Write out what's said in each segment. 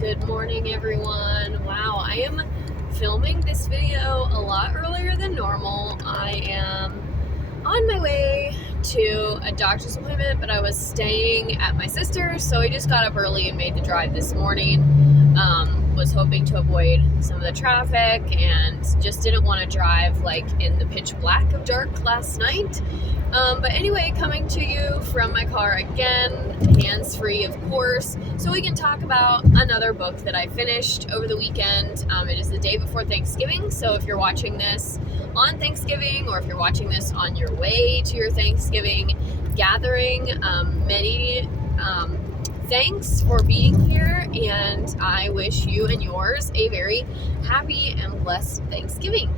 Good morning, everyone. Wow, I am filming this video a lot earlier than normal. I am on my way to a doctor's appointment, but I was staying at my sister's, so I just got up early and made the drive this morning. Was hoping to avoid some of the traffic and just didn't want to drive like in the pitch black of dark last night. But anyway, coming to you from my car again, hands-free of course, so we can talk about another book that I finished over the weekend. It is the day before Thanksgiving, so if you're watching this on Thanksgiving or if you're watching this on your way to your Thanksgiving gathering, many thanks for being here, and I wish you and yours a very happy and blessed Thanksgiving.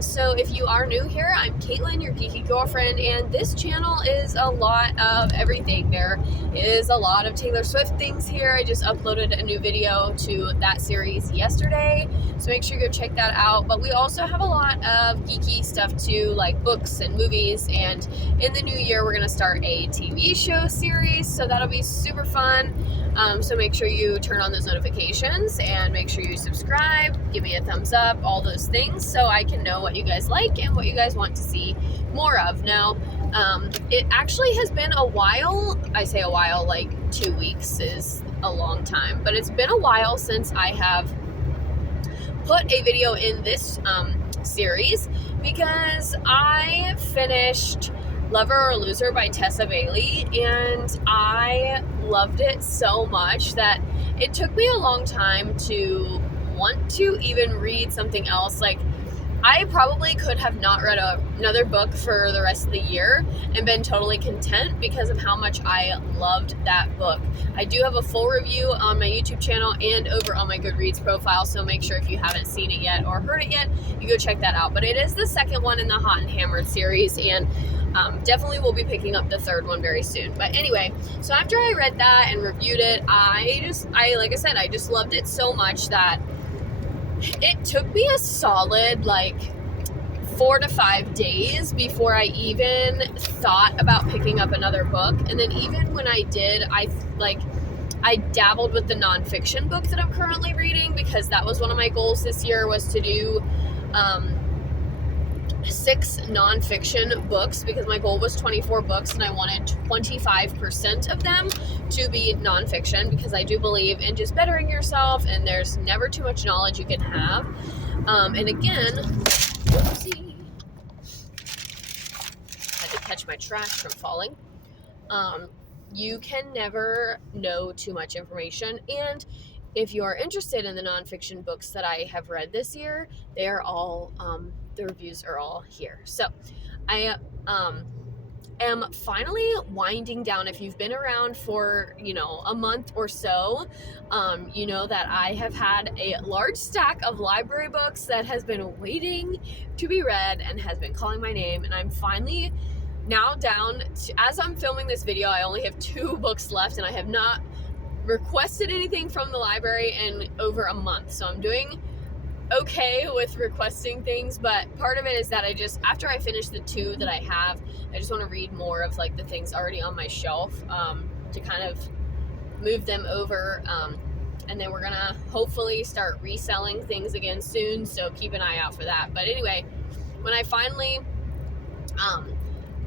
So if you are new here, I'm Caitlin, your geeky girlfriend, and this channel is a lot of everything. There is a lot of Taylor Swift things here. I just uploaded a new video to that series yesterday, so make sure you go check that out. But we also have a lot of geeky stuff too, like books and movies, and in the new year we're going to start a TV show series, so that'll be super fun. So make sure you turn on those notifications and make sure you subscribe, give me a thumbs up, all those things, so I can know what you guys like and what you guys want to see more of. Now, it actually has been a while. I say a while, like 2 weeks is a long time, but it's been a while since I have put a video in this series, because I finished Lover or Loser by Tessa Bailey, and I loved it so much that it took me a long time to want to even read something else. Like, I probably could have not read another book for the rest of the year and been totally content because of how much I loved that book. I do have a full review on my YouTube channel and over on my Goodreads profile, so make sure if you haven't seen it yet or heard it yet, you go check that out. But it is the second one in the Hot and Hammered series, and definitely will be picking up the third one very soon. But anyway, so after I read that and reviewed it, I like I said, I just loved it so much that it took me a solid like 4 to 5 days before I even thought about picking up another book. And then even when I did, I dabbled with the nonfiction book that I'm currently reading, because that was one of my goals this year, was to do 6 nonfiction books, because my goal was 24 books and I wanted 25% of them to be nonfiction, because I do believe in just bettering yourself, and there's never too much knowledge you can have. And again, whoopsie, had to catch my trash from falling. You can never know too much information, and if you are interested in the nonfiction books that I have read this year, they are all, the reviews are all here. So I am finally winding down. If you've been around for, a month or so, you know that I have had a large stack of library books that has been waiting to be read and has been calling my name, and I'm finally now down to, as I'm filming this video, I only have 2 books left, and I have not requested anything from the library in over a month, so I'm doing okay with requesting things. But part of it is that after I finish the 2 that I have, I just want to read more of like the things already on my shelf, to kind of move them over, and then we're gonna hopefully start reselling things again soon, so keep an eye out for that. But anyway, when I finally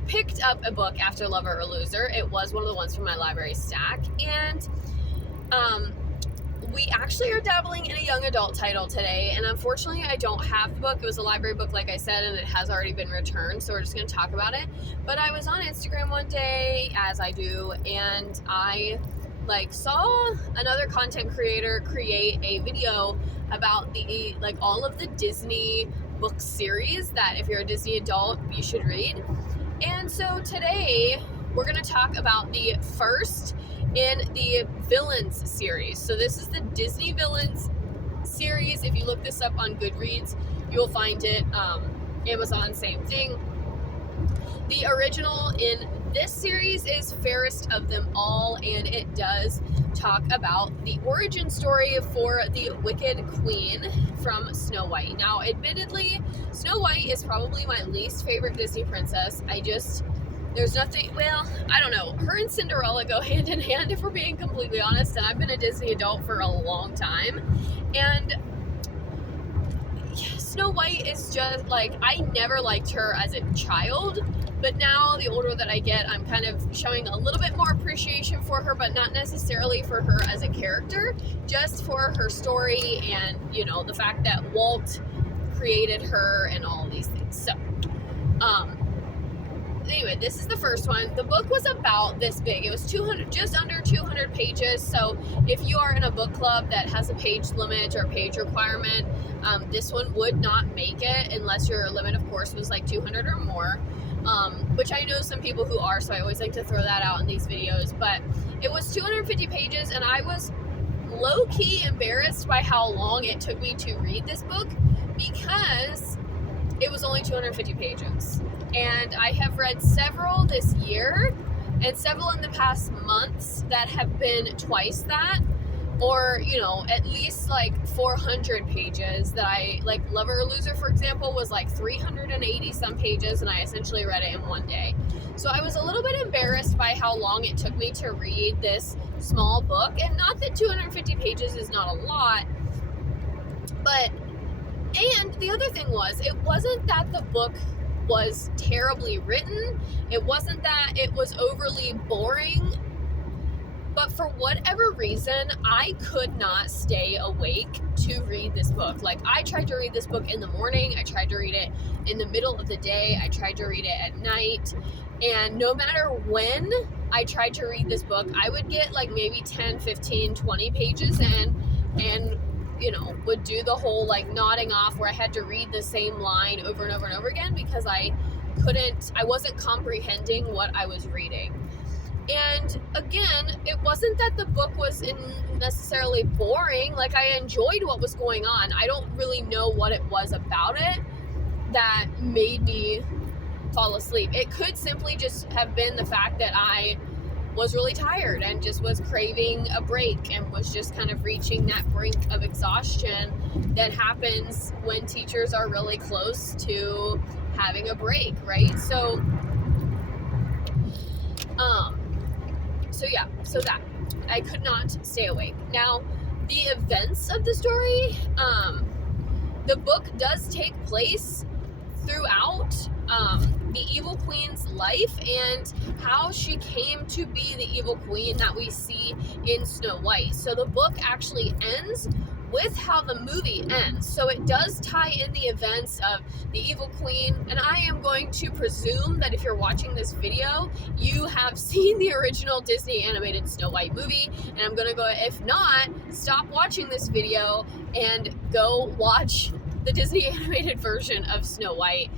picked up a book after Lover or Loser, it was one of the ones from my library stack, and we actually are dabbling in a young adult title today, and unfortunately I don't have the book. It was a library book, like I said, and it has already been returned, so we're just going to talk about it. But I was on Instagram one day, as I do, and I saw another content creator create a video about the all of the Disney book series that if you're a Disney adult you should read. And so today we're going to talk about the first in the Villains series. So this is the Disney Villains series. If you look this up on Goodreads, you'll find it. Amazon, same thing. The original in this series is Fairest of them all, and it does talk about the origin story for the Wicked Queen from Snow White. Now, admittedly, Snow White is probably my least favorite Disney princess. There's nothing, well, I don't know. Her and Cinderella go hand in hand, if we're being completely honest, and I've been a Disney adult for a long time. And Snow White is just, like, I never liked her as a child, but now, the older that I get, I'm kind of showing a little bit more appreciation for her, but not necessarily for her as a character, just for her story and, you know, the fact that Walt created her and all these things. So, anyway, this is the first one. The book was about this big. It was just under 200 pages. So if you are in a book club that has a page limit or page requirement, this one would not make it unless your limit, of course, was like 200 or more. Which I know some people who are, so I always like to throw that out in these videos. But it was 250 pages, and I was low-key embarrassed by how long it took me to read this book because it was only 250 pages. And I have read several this year and several in the past months that have been twice that, or, you know, at least like 400 pages that I, like Lover or Loser, for example, was like 380 some pages, and I essentially read it in one day. So I was a little bit embarrassed by how long it took me to read this small book, and not that 250 pages is not a lot, but, and the other thing was, it wasn't that the book was terribly written, it wasn't that it was overly boring, but for whatever reason, I could not stay awake to read this book. Like, I tried to read this book in the morning, I tried to read it in the middle of the day, I tried to read it at night, and no matter when I tried to read this book, I would get like maybe 10, 15, 20 pages in, and you know, would do the whole like nodding off where I had to read the same line over and over and over again because I wasn't comprehending what I was reading. And again, it wasn't that the book was necessarily boring. Like, I enjoyed what was going on. I don't really know what it was about it that made me fall asleep. It could simply just have been the fact that I was really tired and just was craving a break and was just kind of reaching that brink of exhaustion that happens when teachers are really close to having a break, right? So that I could not stay awake. Now, the events of the story, the book does take place throughout the evil queen's life and how she came to be the evil queen that we see in Snow White. So the book actually ends with how the movie ends. So it does tie in the events of the evil queen, and I am going to presume that if you're watching this video, you have seen the original Disney animated Snow White movie, and I'm gonna go, if not, stop watching this video and go watch the Disney animated version of Snow White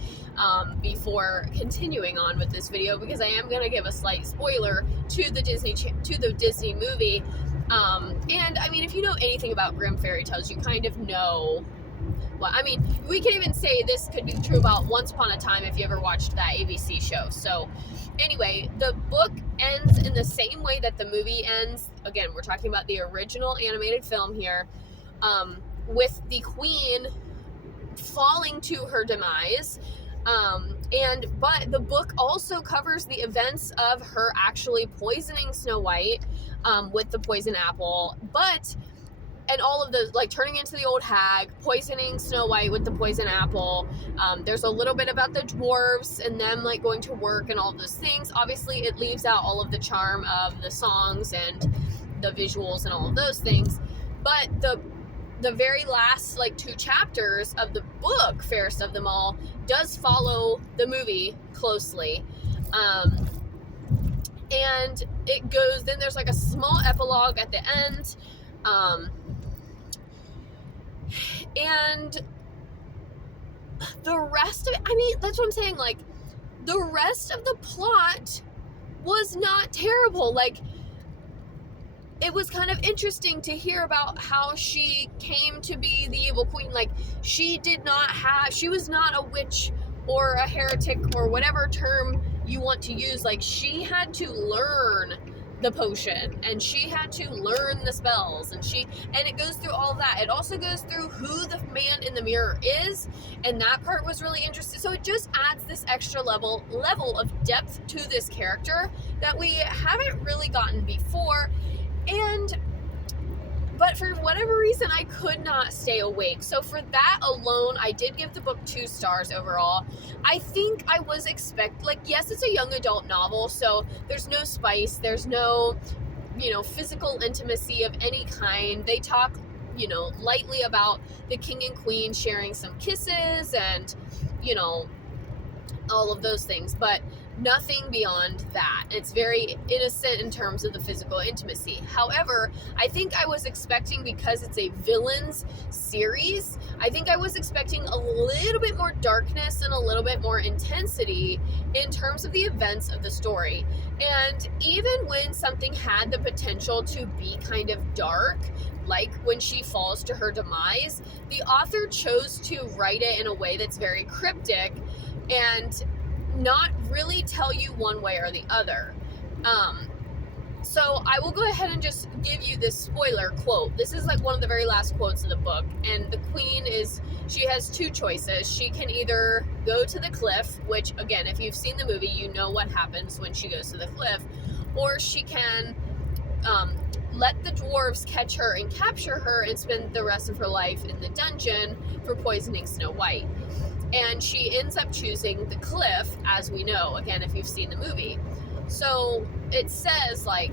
before continuing on with this video, because I am going to give a slight spoiler to the Disney movie. And I mean, if you know anything about Grimm fairy tales, you kind of know. Well, I mean, we can even say this could be true about Once Upon a Time if you ever watched that ABC show. So anyway, the book ends in the same way that the movie ends. Again, we're talking about the original animated film here, with the queen falling to her demise. But the book also covers the events of her actually poisoning Snow White with the poison apple, and all of the, like, turning into the old hag, poisoning Snow White with the poison apple. There's a little bit about the dwarves and them, like, going to work and all of those things. Obviously, it leaves out all of the charm of the songs and the visuals and all of those things. But the very last, like, 2 chapters of the book, Fairest of them all, does follow the movie closely. And it goes, then there's like a small epilogue at the end. And the rest of it, I mean, that's what I'm saying, like, the rest of the plot was not terrible. Like, it was kind of interesting to hear about how she came to be the evil queen. Like, she was not a witch or a heretic or whatever term you want to use. Like, she had to learn the potion, and she had to learn the spells, and it goes through all of that. It also goes through who the man in the mirror is, and that part was really interesting. So it just adds this extra level of depth to this character that we haven't really gotten before. But for whatever reason, I could not stay awake. So for that alone, I did give the book 2 stars overall. I think I was yes, it's a young adult novel, so there's no spice, there's no, physical intimacy of any kind. They talk, lightly about the king and queen sharing some kisses and, all of those things, but nothing beyond that. It's very innocent in terms of the physical intimacy. However, I think I was expecting, because it's a villains series, I think I was expecting a little bit more darkness and a little bit more intensity in terms of the events of the story. And even when something had the potential to be kind of dark, like when she falls to her demise, the author chose to write it in a way that's very cryptic and not really tell you one way or the other. So I will go ahead and just give you this spoiler quote. This is like one of the very last quotes of the book, and the queen she has 2 choices. She can either go to the cliff, which again, if you've seen the movie, you know what happens when she goes to the cliff, or she can let the dwarves catch her and capture her and spend the rest of her life in the dungeon for poisoning Snow White. And she ends up choosing the cliff, as we know, again, if you've seen the movie. So it says, like,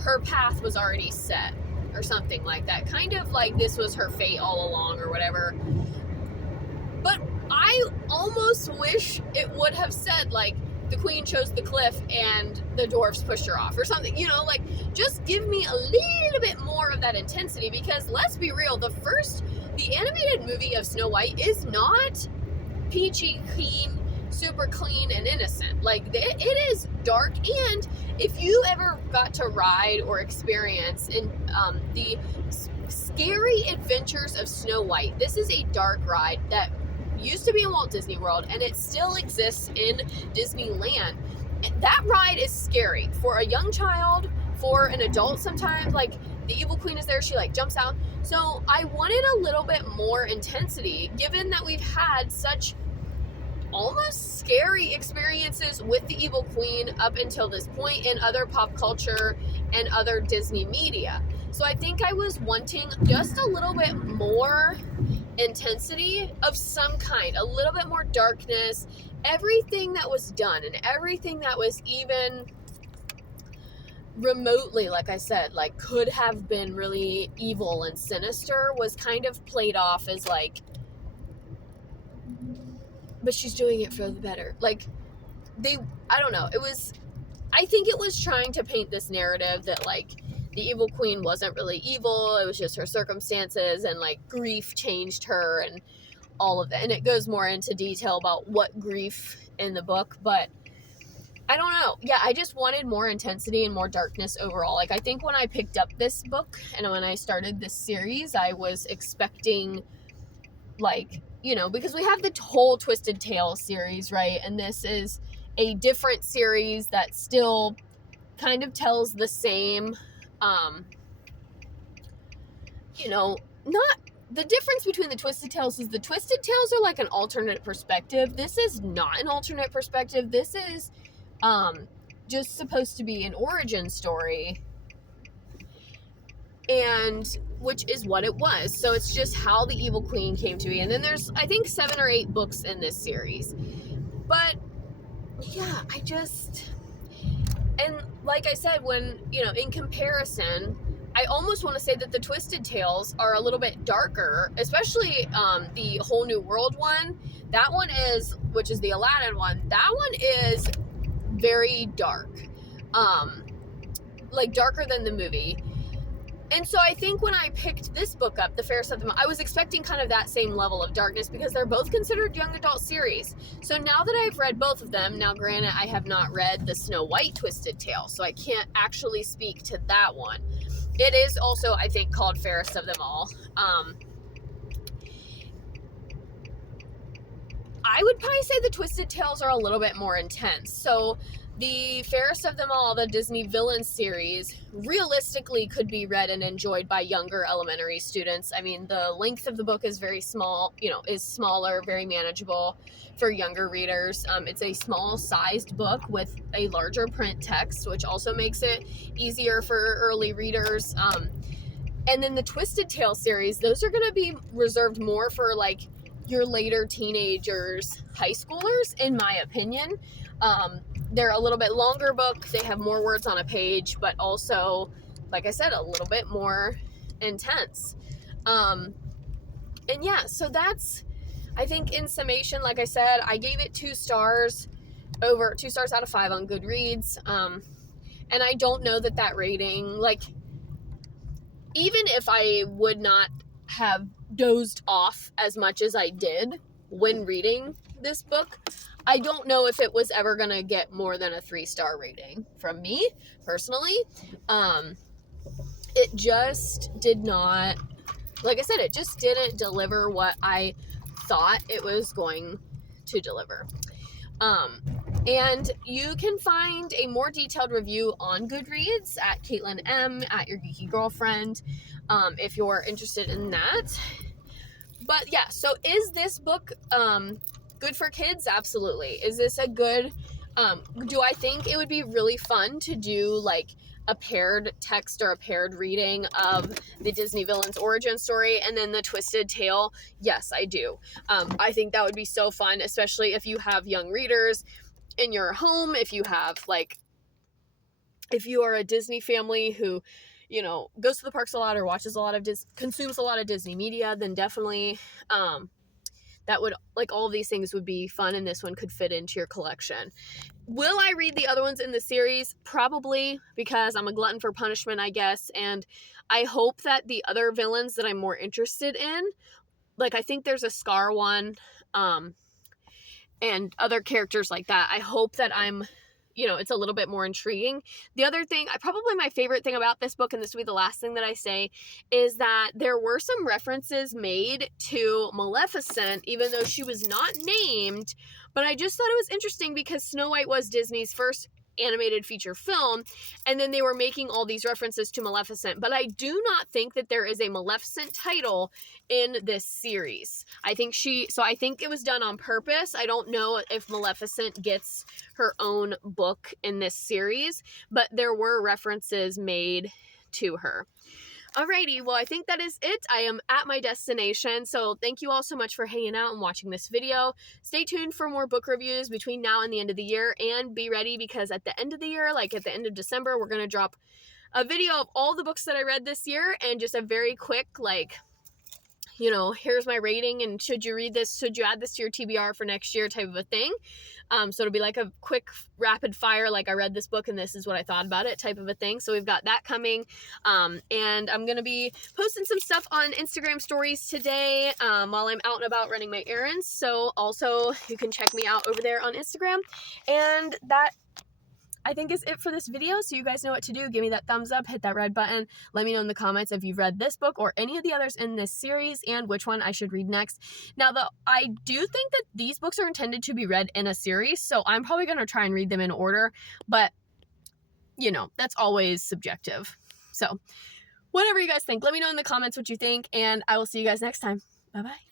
her path was already set, or something like that. Kind of like this was her fate all along, or whatever. But I almost wish it would have said, like, the queen chose the cliff and the dwarves pushed her off, or something. Just give me a little bit more of that intensity, because let's be real, the animated movie of Snow White is not peachy clean, super clean and innocent. Like, it is dark. And if you ever got to ride or experience in the scary adventures of Snow White, this is a dark ride that used to be in Walt Disney World, and it still exists in Disneyland. That ride is scary for a young child, for an adult sometimes. Like, the evil queen is there, she like jumps out. So I wanted a little bit more intensity, given that we've had such almost scary experiences with the evil queen up until this point in other pop culture and other Disney media. So I think I was wanting just a little bit more intensity of some kind, a little bit more darkness. Everything that was done and everything that was even remotely, like I said, like could have been really evil and sinister, was kind of played off as like, but she's doing it for the better. Like, I don't know, I think it was trying to paint this narrative that like the evil queen wasn't really evil, it was just her circumstances, and like grief changed her and all of that. And it goes more into detail about what grief in the book, but I don't know. Yeah, I just wanted more intensity and more darkness overall. Like, I think when I picked up this book and when I started this series, I was expecting, like, because we have the whole Twisted Tales series, right? And this is a different series that still kind of tells the same, not the difference between the Twisted Tales is the Twisted Tales are like an alternate perspective. This is not an alternate perspective. This is just supposed to be an origin story, and which is what it was. So it's just how the evil queen came to be. And then there's, I think, 7 or 8 books in this series. But yeah, and like I said, when, in comparison, I almost want to say that the Twisted Tales are a little bit darker, especially the Whole New World one. That one is, which is the Aladdin one, that one is very dark. Like darker than the movie. And so I think when I picked this book up, The Fairest, I was expecting kind of that same level of darkness, because they're both considered young adult series. So now that I've read both of them, now granted I have not read the Snow White Twisted Tale, so I can't actually speak to that one. It is also, I think, called Fairest of them all. I would probably say the Twisted Tales are a little bit more intense. So The Fairest of Them All, the Disney villain series, realistically could be read and enjoyed by younger elementary students. I mean, the length of the book is very small, is smaller, very manageable for younger readers. It's a small sized book with a larger print text, which also makes it easier for early readers. And then the Twisted Tale series, those are going to be reserved more for like your later teenagers, high schoolers, in my opinion. They're a little bit longer book. They have more words on a page, but also, like I said, a little bit more intense. And yeah, so that's, I think in summation, like I said, I gave it 2 stars out of 5 on Goodreads. And I don't know that rating, like, even if I would not have dozed off as much as I did when reading this book, I don't know if it was ever going to get more than a 3-star rating from me, personally. It just did not, like I said, it just didn't deliver what I thought it was going to deliver. And you can find a more detailed review on Goodreads at Caitlin M, at Your Geeky Girlfriend, if you're interested in that. But yeah, so is this book good for kids? Absolutely. Is this a good, do I think it would be really fun to do like a paired text or a paired reading of the Disney villain's origin story and then the Twisted Tale? Yes, I do. I think that would be so fun, especially if you have young readers in your home, if you are a Disney family who, goes to the parks a lot or watches a lot of consumes a lot of Disney media, then definitely, that would, like, all of these things would be fun, and this one could fit into your collection. Will I read the other ones in the series? Probably, because I'm a glutton for punishment, I guess, and I hope that the other villains that I'm more interested in, like, I think there's a Scar one, and other characters like that, I hope that I'm, it's a little bit more intriguing. The other thing, probably my favorite thing about this book, and this will be the last thing that I say, is that there were some references made to Maleficent, even though she was not named, but I just thought it was interesting because Snow White was Disney's first animated feature film, and then they were making all these references to Maleficent, but I do not think that there is a Maleficent title in this series. I think it was done on purpose. I don't know if Maleficent gets her own book in this series, but there were references made to her. Alrighty, well, I think that is it. I am at my destination, so thank you all so much for hanging out and watching this video. Stay tuned for more book reviews between now and the end of the year, and be ready because at the end of the year, like at the end of December, we're going to drop a video of all the books that I read this year and just a very quick, like, here's my rating and should you read this, should you add this to your TBR for next year type of a thing. So it'll be like a quick rapid fire, like I read this book and this is what I thought about it type of a thing. So we've got that coming. And I'm going to be posting some stuff on Instagram stories today while I'm out and about running my errands. So also you can check me out over there on Instagram. And that, I think, is it for this video. So you guys know what to do. Give me that thumbs up, hit that red button. Let me know in the comments if you've read this book or any of the others in this series and which one I should read next. Now, I do think that these books are intended to be read in a series, so I'm probably going to try and read them in order, but that's always subjective. So whatever you guys think, let me know in the comments what you think, and I will see you guys next time. Bye-bye.